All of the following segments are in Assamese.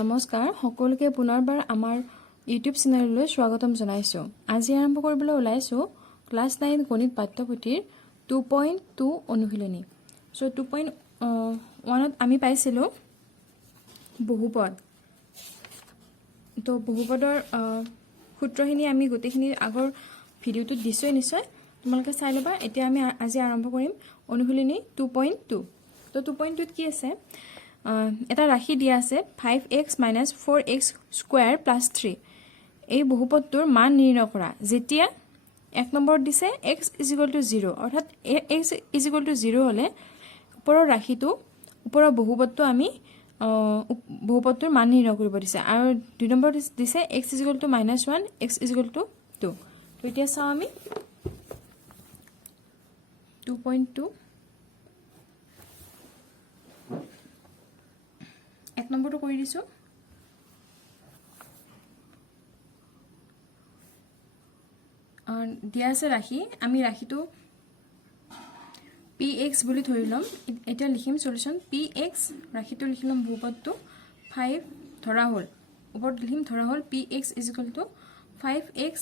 নমস্কাৰ সকলোকে পুনৰবাৰ আমাৰ ইউটিউব চেনেললৈ স্বাগতম জনাইছোঁ। আজি আৰম্ভ কৰিবলৈ ওলাইছোঁ ক্লাছ 9 গণিত পাঠ্যপুথিৰ 2.2 অনুশীলনী। সো 2.1ত আমি পাইছিলোঁ বহুপদ। তো বহুপদৰ সূত্ৰখিনি আমি গোটেইখিনি আগৰ ভিডিঅ'টোত দিছোঁই, নিশ্চয় তোমালোকে চাই ল'বা। এতিয়া আমি আজি আৰম্ভ কৰিম অনুশীলনী 2.2। তো 2.2ত কি আছে, এটা ৰাশি দিয়া আছে 5x - 4x স্কোয়াৰ প্লাছ 3। এই বহুপদটোৰ মান নিৰ্ণয় কৰা যেতিয়া এক নম্বৰত দিছে x = 0, অৰ্থাৎ x = 0 হ'লে ওপৰৰ ৰাশিটো ওপৰৰ বহুপদটো আমি বহুপদটোৰ মান নিৰ্ণয় কৰিব দিছে। আৰু 2 নম্বৰত দিছে x = -1, x = 2। তো এতিয়া চাওঁ আমি 2.2 এক নম্বৰটো কৰি দিছোঁ। দিয়া আছে ৰাশি, আমি ৰাশিটো px বুলি ধৰি ল'ম। এতিয়া লিখিম সলিউশন px, ৰাশিটো লিখি ল'ম বহুপদটো 5 ধৰা হ'ল, ওপৰত লিখিম ধৰা হ'ল px = 5x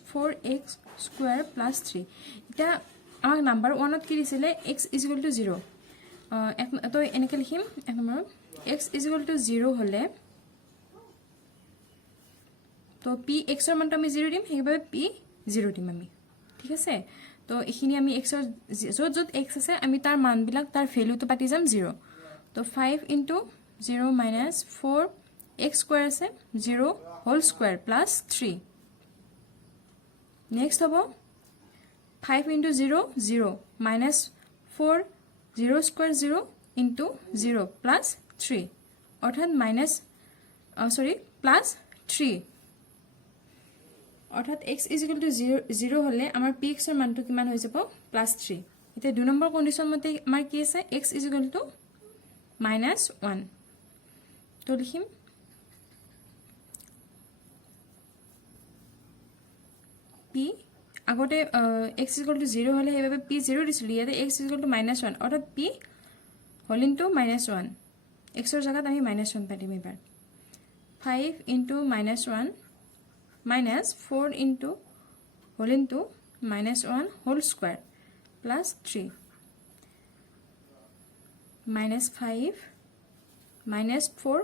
- 4x square plus 3। এতিয়া আমাক নাম্বাৰ 1ত কি দিছিলে x = 0। তো এনেকৈ লিখিম এক নম্বৰত x = 0 হ'লে তো px ৰ মানটো আমি 0 দিম, সেইবাবে p 0 দিম আমি, ঠিক আছে। তো এইখিনি আমি x ৰ য'ত য'ত x আছে আমি তাৰ মানবিলাক তাৰ ভেলুটো পাতি যাম 0। তো 5 × 0 - 4x স্কোয়াৰ আছে 0 হোল স্কোয়াৰ প্লাছ 3। নেক্সট হ'ব 5 × 0 0 - 4 0 স্কোয়াৰ 0 × 0 প্লাছ 3, অৰ্থাৎ প্লাছ 3, অৰ্থাৎ x = 0 হ'লে আমাৰ px ৰ মানটো কিমান হৈ যাব প্লাছ 3। এতিয়া 2 নম্বৰ কণ্ডিশ্যন মতে আমাৰ কি আছে x = -1। তো লিখিম p, আগতে x = 0 হ'লে সেইবাবে p 0 দিছিলোঁ, ইয়াতে x = -1, অৰ্থাৎ p হোল ইনটু -1, x ৰ জাগাত আমি -1 পাতিম এবাৰ। 5 × -1 - 4 × whole into -1 whole square plus 3, -5 - 4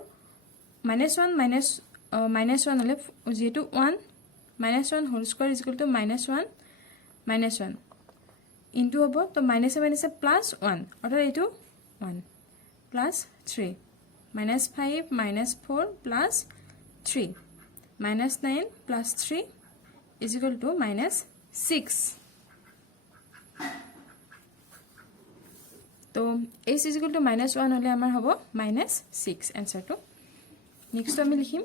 -1 হ'লে যিহেতু 1 -1 হোল স্কোয়াৰ = -1 ইনটু হ'ব। তো মাইনাছে প্লাছ 1, অৰ্থাৎ এইটো 1 প্লাছ 3, -5 - 4 প্লাছ 3 -9 প্লাছ 3 = -6। তো h = -1 হ'লে আমাৰ হ'ব -6 এনসাৰটো। নেক্সট আমি লিখিম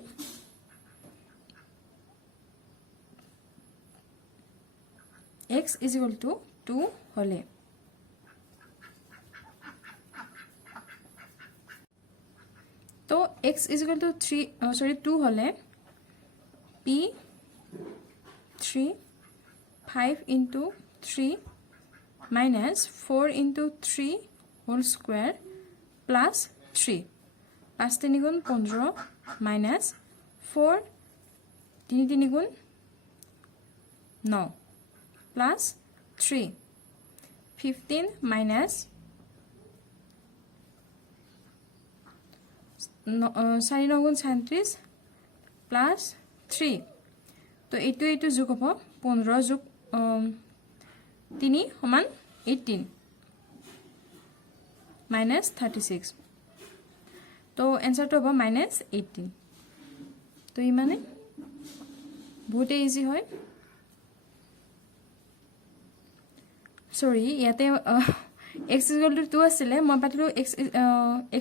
x = 2 হ'লে তো x = 2 হ'লে p 3 5 × 3 - 4 × 3 whole square plus 3, 5 × 3 = 15 -4 3 × 3 = 9 plus 3, 15 - 4 × 9 = 37 plus 3। তো এইটো যোগ হ'ব 15 যোগ 3 = 18 -36। তো এনসাৰটো হ'ব -18। তো ইমানে, বহুতে ইজি হয়। সৰি, ইয়াতে x = 2 আছিলে, মই পাতিলোঁ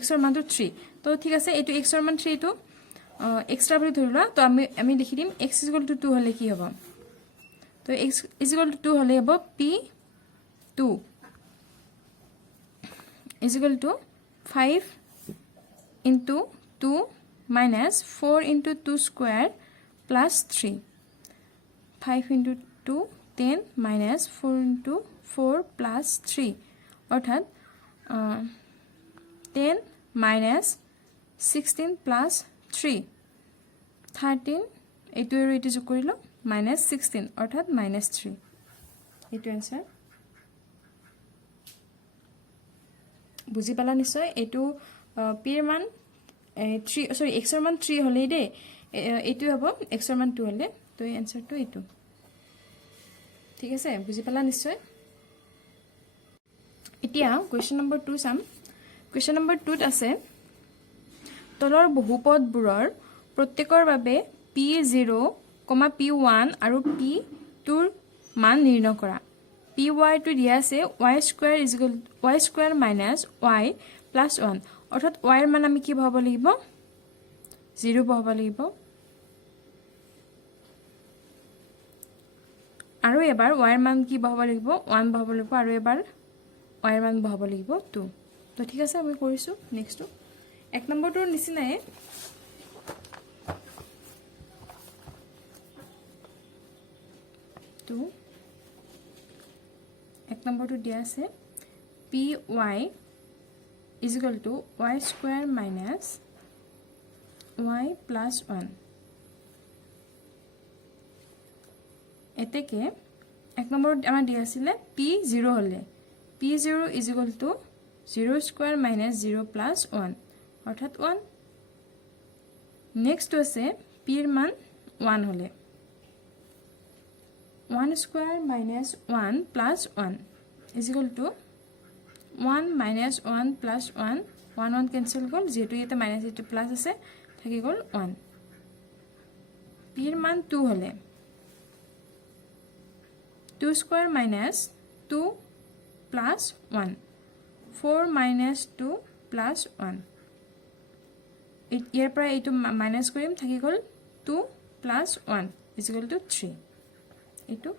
x ৰ মানটো 3। তো ঠিক আছে, এইটো x ৰ মান 3 টো এক্সট্ৰা বুলি ধৰি লোৱা। তো আমি লিখি দিম x = 2 হ'লে কি হ'ব। তো x = 2 হ'লে হ'ব p2 = 5 × 2 - 4 × 2 স্কোয়াৰ প্লাছ 3, 5 × 2 10 - 4 × 4 প্লাছ 3, অৰ্থাৎ 10 - 16 প্লাছ 3 13 এইটো আৰু এইটো যোগ কৰিলো -16 অৰ্থাৎ -3 এইটো आंसर বুজি পালা নিশ্চয় এইটো p এর মান 3 সরি x এর মান 3 হলে দে এইটো হ'ব x এর মান 2 হলে তো এই आंसरটো এইটো ঠিক আছে বুজি পালা নিশ্চয় এতিয়া কোৱেশ্চন নম্বৰ 2 চাম কোৱেশ্চন নম্বৰ 2 ত আছে তলৰ বহুপদবোৰৰ প্ৰত্যেকৰ বাবে p0, p1 আৰু p2 ৰ মান নিৰ্ণয় কৰা py টো দিয়া আছে y square minus y plus 1 অৰ্থাৎ y এৰ মান আমি কি বহাব লাগিব 0 বহাব লাগিব আৰু এবাৰ y এৰ মান কি বহাব লাগিব 1 বহাব লাগিব আৰু এবাৰ y এৰ মান বহাব লাগিব 2 তো ঠিক আছে আমি কৰিছো নেক্সট এক নম্বৰটোৰ নিচিনাই তো এক নম্বৰটো দিয়া আছে py is equal to y square minus y plus 1 এতেকে এক নম্বৰত আমাৰ দিয়া আছিল p0 হলে p0 is equal to 0 square minus 0 plus 1 অৰ্থাৎ 1 নেক্সট আছে p এর মান 1 হলে 1 square minus 1 plus 1 is equal to 1 minus 1 plus 1 1 1 cancel গল যেটো এটা মাইনাস এটা প্লাস আছে থাকি গল 1 p এর মান 2 হলে 2 square minus 2 plus 1 4 minus 2 plus 1 ইয়াৰ পৰা এইটো মাইনাস কৰিম থাকি গল 2 plus 1 is equal to 3 এইটো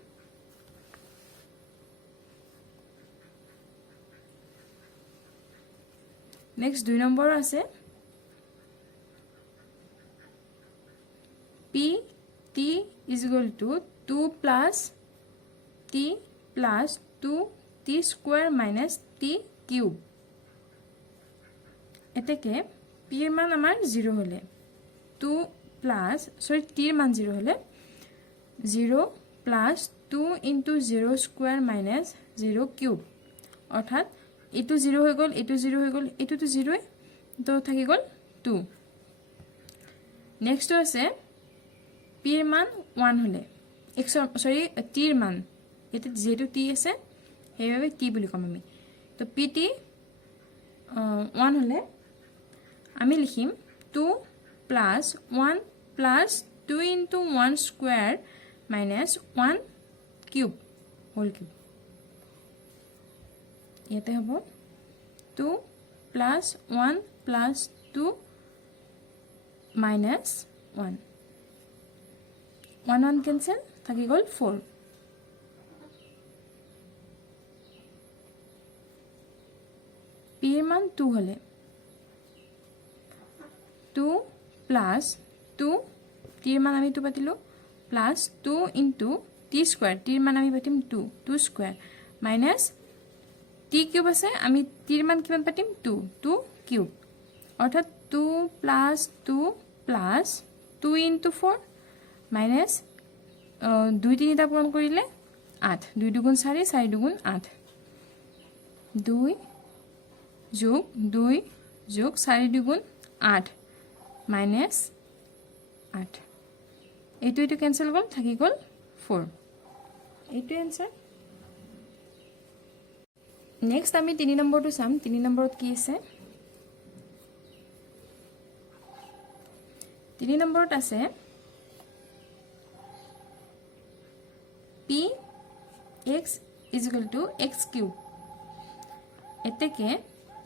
নেক্সট 2 নম্বৰ আছে p t is equal to 2 plus t plus 2 t square minus t cube এতেকে p এর মান আমার 0 হলে 2 plus সরি t এর মান 0 হলে 0 plus 2 into 0 square minus 0 cube অর্থাৎ এটো 0 হৈ গল এটো 0 হৈ গল এটো তো 0 তো থাকি গল 2 নেক্সট আছে p এর মান 1 হলে x সরি t এর মান এতে যেটো t আছে হেভাবে t বুলি কম আমি তো pt 1 হলে আমি লিখিম 2 plus 1 plus 2 into 1 square minus 1 cube whole cube এতে হব 2 plus 1 plus 2 minus 1 1 1 cancel থাকি গল 4 p এর মান 2 হলে 2 plus 2 t এর মান আমি 2 পাতিলো plus 2 into t square t এর মান আমি পাতিম 2 square minus t cube আছে আমি t এর মান কিমান পাতিম 2 cube অর্থাৎ 2 plus 2 into 4 minus 2 3টা পূরণ কৰিলে 8 2 দুগুণ 4 4 দুগুণ 8 2 যোগ 2 যোগ 4 দুগুণ 8 minus 8 এইটো এইটো ক্যান্সেল গল থাকি গল 4 এইটো आंसर নেক্সট আমি 3 নম্বৰটো চাম 3 নম্বৰত কি আছে 3 নম্বৰত আছে p x is equal to x cube এতেকে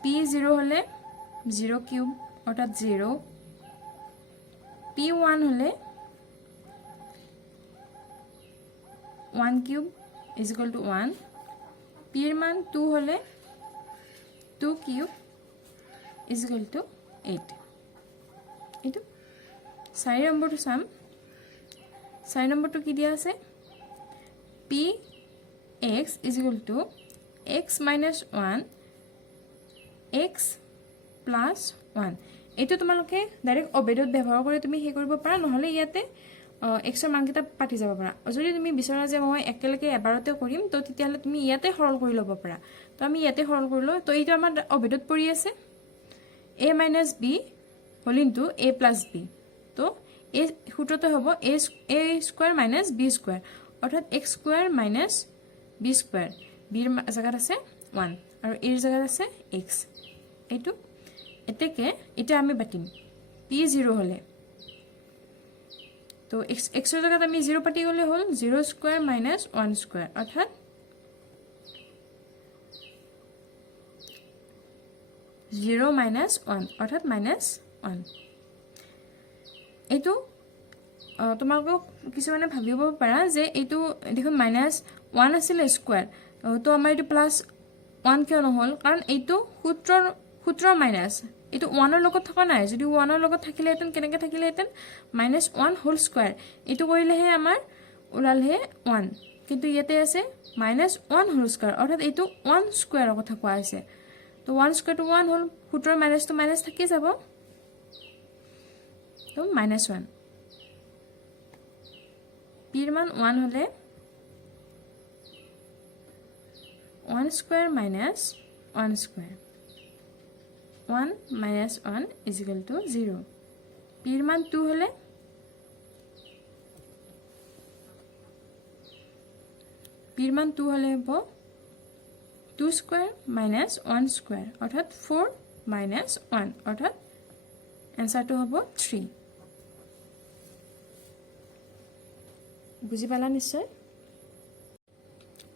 p 0 হলে 0 cube অর্থাৎ 0 p 1 হলে 1 cube is equal to 1 p এর মান 2 হলে 2 cube is equal to 8 এটো 4 নম্বৰটো চাম 4 নম্বৰটো কি দিয়া আছে p x is equal to x minus 1 x plus 1 এইটো তোমালোকে ডাইৰেক্ট অবেদত ব্যৱহাৰ কৰি তুমি সেই কৰিব পাৰা, নহ'লে ইয়াতে এক্সৰ মানকেইটা পাতি যাব পাৰা। যদি তুমি বিচৰা যে মই একেলগে এবাৰতে কৰিম, তো তেতিয়াহ'লে তুমি ইয়াতে সৰল কৰি ল'ব পাৰা। তো আমি ইয়াতে সৰল কৰি লওঁ। তো এইটো আমাৰ অবেদত পৰি আছে a minus B whole into a plus B. তো এই সূত্ৰটো হ'ব a square minus B square, অৰ্থাৎ X square minus B square. বিৰ জেগাত আছে 1 আৰু এৰ জেগাত আছে এক্স। এইটো এতিয়া আমি পাতিম পি 0 হ'লে। তো এক্সৰ জেগাত আমি 0 পাতি গ'লে হ'ল 0 স্কুৱাৰ মাইনাছ 1 স্কুৱাৰ, অৰ্থাৎ 0 মাইনাছ 1 অৰ্থাৎ মাইনাছ 1। এইটো তোমালোকক কিছুমানে ভাবিব পাৰা যে এইটো দেখোন মাইনাছ 1 আছিলে স্কুৱাৰ, তো আমাৰ এইটো প্লাছ 1 কিয় নহ'ল? কাৰণ এইটো সূত্ৰৰ মাইনাছ, এইটো 1ৰ লগত থকা নাই। যদি 1ৰ লগত থাকিলেহেঁতেন কেনেকৈ থাকিলেহেঁতেন? Minus 1 whole square. এইটো কৰিলেহে আমাৰ ওলালহে 1, কিন্তু ইয়াতে আছে মাইনাছ 1 হোল স্কুৱাৰ, অৰ্থাৎ এইটো 1 স্কুৱাৰৰ কথা কোৱা হৈছে। তো 1 স্কুৱাৰটো 1 হ'ল, সূত্ৰৰ মাইনাছটো মাইনাছ থাকি যাব, তো মাইনাছ 1। পিৰ মান 1 হ'লে 1 square minus 1 square, 1 minus 1 is equal to 0। পিৰ মান 2 হ'লে হ'ব 2 স্কুৱাৰ মাইনাছ 1 স্কুৱাৰ, অৰ্থাৎ 4 মাইনাছ 1, অৰ্থাৎ এনচাৰটো হ'ব 3। বুজি পালা নিশ্চয়?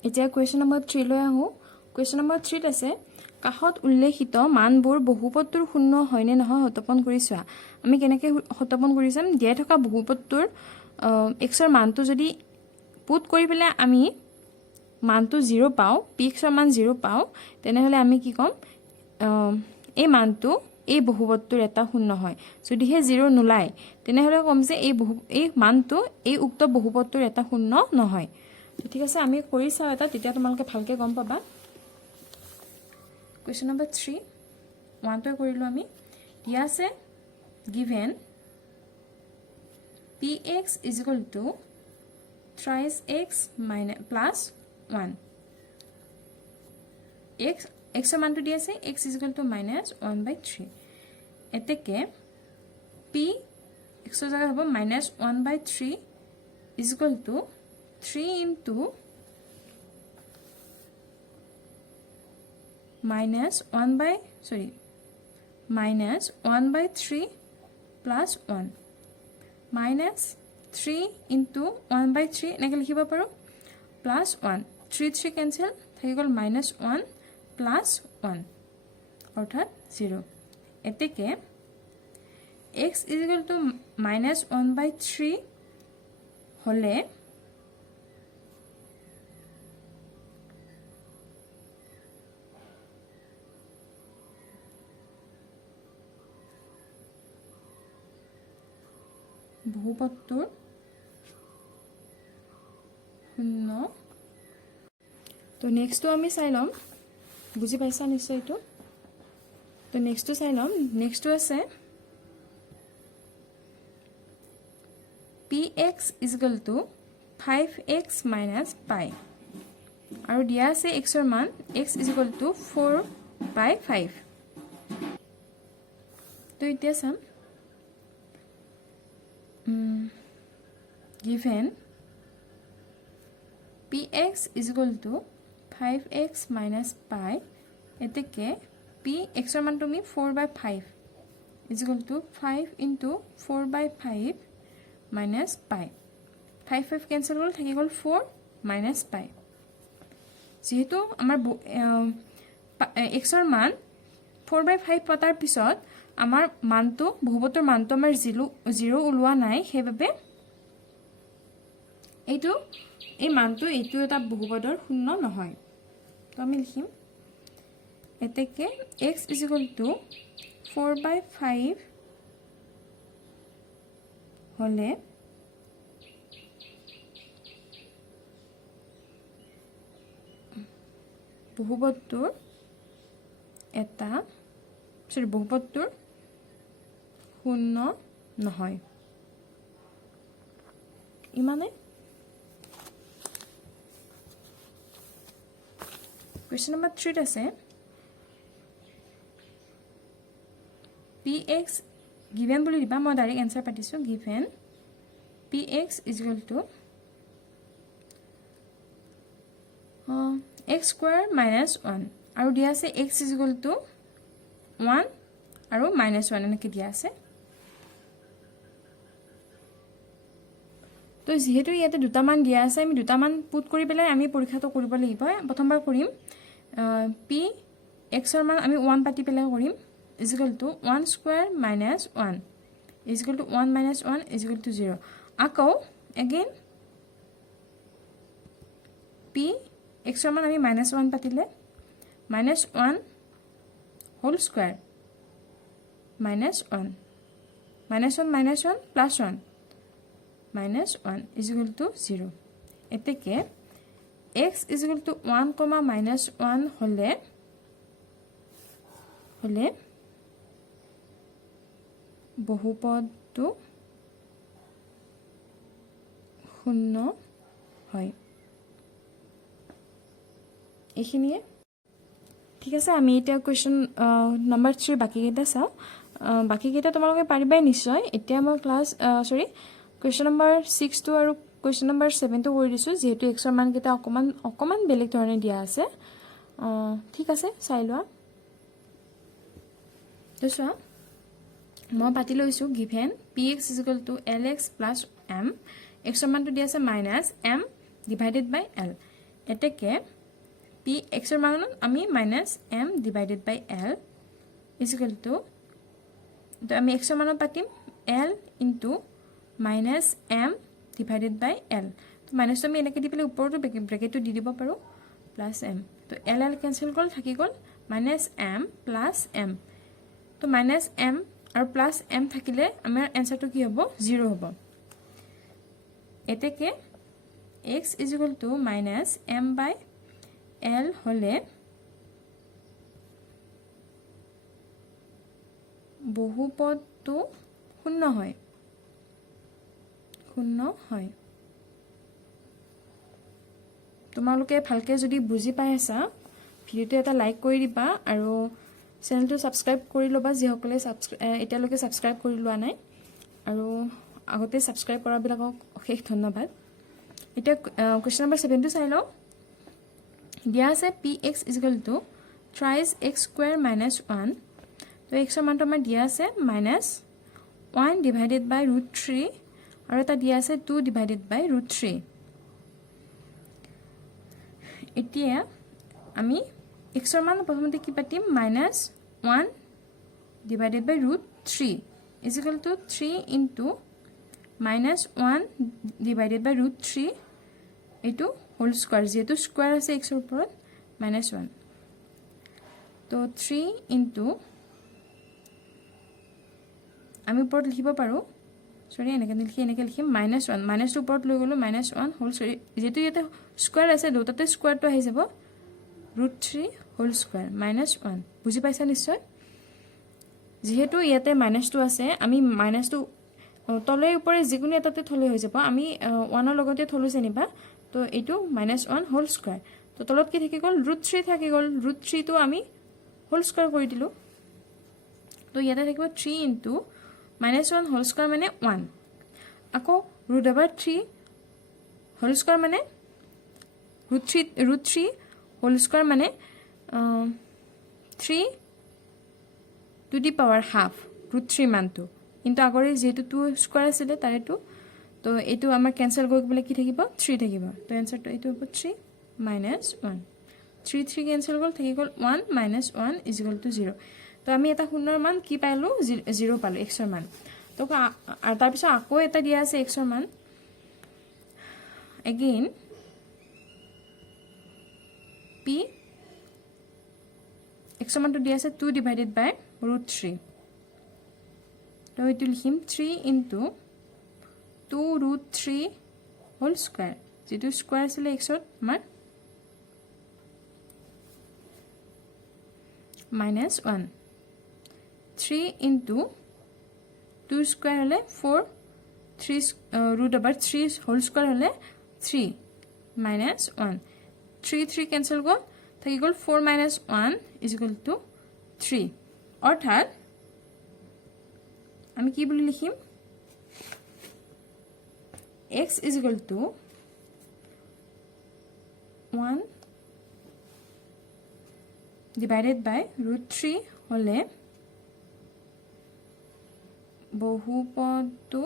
এতিয়া কুৱেশ্যন নম্বৰ 3 লৈ আহোঁ। কুৱেশ্যন নম্বৰ 3ত আছে কাষত উল্লেখিত মানবোৰ বহুপদটোৰ শূন্য হয়নে নহয় সত্যাপন কৰি চোৱা। আমি কেনেকৈ সত্যাপন কৰি চাম? দিয়াই থকা বহুপদটোৰ এক্সৰ মানটো যদি পুট কৰি পেলাই আমি মানটো 0 পাওঁ, পি এক্সৰ মান 0 পাওঁ, তেনেহ'লে আমি কি ক'ম? এই মানটো এই বহুপদটোৰ এটা শূন্য হয়। যদিহে 0 নোলায় তেনেহ'লে ক'ম যে এই মানটো এই উক্ত বহুপদটোৰ এটা শূন্য নহয়। ঠিক আছে, আমি কৰি চাওঁ এটা, তেতিয়া তোমালোকে ভালকৈ গম পাবা। কুৱেশ্যন নম্বৰ 3 1টোৱে কৰিলোঁ আমি। দিয়া আছে given P x is equal to thrice x plus 1। এক্সৰ মানটো দি আছে x is equal to minus 1/3। এতেকে পি এক্সৰ জেগাত হ'ব minus 1/3 is equal to 3 into minus 1/3 plus 1। Minus 3 into 1/3 এনেকৈ লিখিব পাৰোঁ, প্লাছ 1। 3 কেঞ্চেল, থাকি গ'ল মাইনাছ 1 প্লাছ 1, অৰ্থাৎ 0। এতেকে x is equal to minus 1/3 হ'লে বহুপদটোৰ শূন্য। তো নেক্সটটো আমি চাই ল'ম। বুজি পাইছা নিশ্চয় এইটো? তো নেক্সটটো চাই ল'ম। নেক্সটটো আছে P x is equal to 5x minus পাই, আৰু দিয়া আছে এক্সৰ মান এক্স ইজ ইকুৱেল টু 4/5। তো এতিয়া চাম given px is equal to 5x minus pi, এতেকে px এর মান তুমি 4/5 is equal to 5 into 4/5 minus pi। 5 cancel হল, থাকি গল 4 minus pi। যেহেতু আমাৰ x এৰ মান 4/5 পাতাৰ পিছত আমাৰ মানটো বহুপদৰ মানটো আমাৰ 0 ওলোৱা নাই, সেইবাবে এই মানটো এইটো এটা বহুপদৰ শূন্য নহয়। তো আমি লিখিম এতেকে x is equal to 4/5 হলে বহুপদটোৰ শূন্য নহয় ইমানে question number 3 আছে px given বুলি দিবা মই ডাইৰেক্ট আনসাৰ পাতিছো given px is equal to x square minus 1 আৰু দিয়া আছে x is equal to 1 আৰু minus 1 এনেকৈ দিয়া আছে তো যেহেতু ইয়াতে দুটা মান দিয়া আছে আমি দুটা মান পুট কৰি পেলাই আমি পৰীক্ষাটো কৰিব লাগিব প্ৰথমবাৰ কৰিম p x ৰ মান আমি 1 পাতি পেলাই কৰিম is equal to 1 square minus 1 is equal to 1 minus 1 is equal to 0 আকৌ again p x ৰ মান আমি minus 1 পাতিলে minus 1 whole square minus 1 minus 1 minus 1 plus 1 minus 1 is equal to 0 এতেকে x is equal to 1 comma minus 1 হলে বহুপদটো শূন্য হয় এইখিনিয়ে ঠিক আছে আমি এটা কোৱেশ্চন নম্বৰ 3 বাকি কেইটা চাও বাকি কেইটা তোমালোকে পাৰিবাই নিশ্চয় এতিয়া মই ক্লাস question number 6 to আৰু question number 7 to কৰি দিছো যেহেতু x ৰ মান কেইটা অকমান বেলেগ ধৰণে দিয়া আছে ঠিক আছে চাই লোৱা দোসা মই পাতি লৈছো given px is equal to lx plus m x ৰ মানটো দিয়া আছে minus m divided by l এতেকে p x ৰ মান আমি minus m divided by l is equal to তো আমি x ৰ মান পাতিম l into minus m divided by l তো minus তো আমি এনেকৈ দি পেলাই ওপৰটো ব্ৰেকেটটো দি দিব পাৰো plus m তো l cancel গল থাকি গল minus m plus m তো minus m আৰু plus m থাকিলে আমাৰ আনসাৰটো কি হ'ব 0 হ'ব এতেকে x is equal to minus m by l হলে বহুপদটো শূন্য হয় তোমালোকে ভালকে যদি বুজি পাই আছা ভিডিওটো এটা লাইক কৰি দিবা আৰু চেনেলটো সাবস্ক্ৰাইব কৰি লবা যিসকলে এতিয়ালৈকে সাবস্ক্ৰাইব কৰি লোৱা নাই আৰু আগতে সাবস্ক্ৰাইব কৰা বিলাকক অশেষ ধন্যবাদ এটা কোৱেশ্চন নম্বৰ 7 টো চাই লও দিয়া আছে px is equal to thrice x square minus 1 তো x ৰ মানটো আমাৰ দিয়া আছে minus 1 divided by root 3 আৰু এটা দিয়া আছে 2 divided by root 3 এতিয়া আমি x ৰ মান প্ৰথমতে কি পাতিম minus 1 divided by root 3 is equal to 3 into minus 1 divided by root 3 এইটো whole square যেহেতু square আছে x ৰ ওপৰত minus 1 তো 3 into আমি ওপৰত লিখিব পাৰো সৰি এনেকৈ লিখিম -1 মাইনাস ওপৰত লৈ গলো -1 হোল সৰি যেটো ইয়াতে স্কয়াৰ আছে দুটাতে স্কয়াৰটো আহি যাব √3 হোল স্কয়াৰ -1 বুজি পাইছা নিশ্চয় যেহেতু ইয়াতে -2 আছে আমি -2 তলে উপৰে যিকোনো এটাতে থলে হৈ যাব আমি 1 ৰ লগতে থলো যেনিবা তো এটো -1 হোল স্কয়াৰ তো তলত কি থাকি গল √3 থাকি গল √3 তো আমি হোল স্কয়াৰ কৰি দিলো তো ইয়াতে থাকিব 3 into -1 whole square মানে 1 আকৌ √3 whole square মানে √3 whole square মানে 3 to the power half √3 মানটো কিন্তু আগৰে যেহেতু 2 স্কয়াৰ আছিল তাৰে 2 তো এটো আমাৰ ক্যান্সেল কৰি গলে কি থাকিব 3 থাকিব তো আনসাৰটো এটো হ'ব 3 -1 3 ক্যান্সেল গল থাকি গল 1 -1 is equal to 0 তো আমি এটা শূন্যৰ মান কি পাইলো 0 পালো x ৰ মান তো তাৰ পিছত আকৌ এটা দিয়া আছে x ৰ মান again p x ৰ মানটো দিয়া আছে 2 divided by √3 তো এটো লিখিম 3 into 2√3 whole square যেটো স্কয়াৰ আছিল x ৰ মান -1 3 into 2 স্কয়াৰ হলে 4 3 root over 3 whole square হলে 3 minus 1 3 3 cancel go থাকি গল 4 minus 1 is equal to 3 অর্থাৎ আমি কি বলি লিখিম x is equal to 1 divided by root 3 হলে বহুপদটো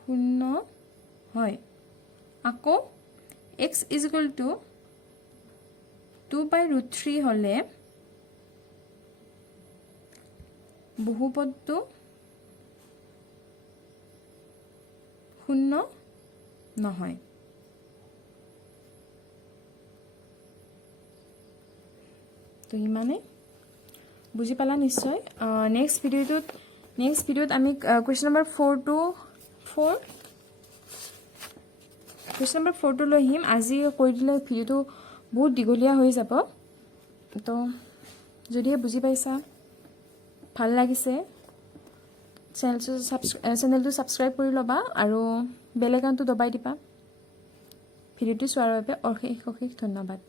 শূন্য হয় আকৌ x is equal to 2 by root 3 হলে বহুপদটো শূন্য নহয় তো ইমানে বুজি পালা নিশ্চয় নেক্সট ভিডিওত আমি question number 4 to 4 question number 4 টো লৈ আহিম আজি কৈ দিলে ভিডিওটো বহুত দীঘলীয়া হৈ যাব তো যদি বুজি পাইছা ভাল লাগিছে চেনেলটো সাবস্ক্ৰাইব কৰি লবা আৰু বেল আইকনটো দবাই দিবা ভিডিওটো চোৱাৰ বাবে অশেষ ধন্যবাদ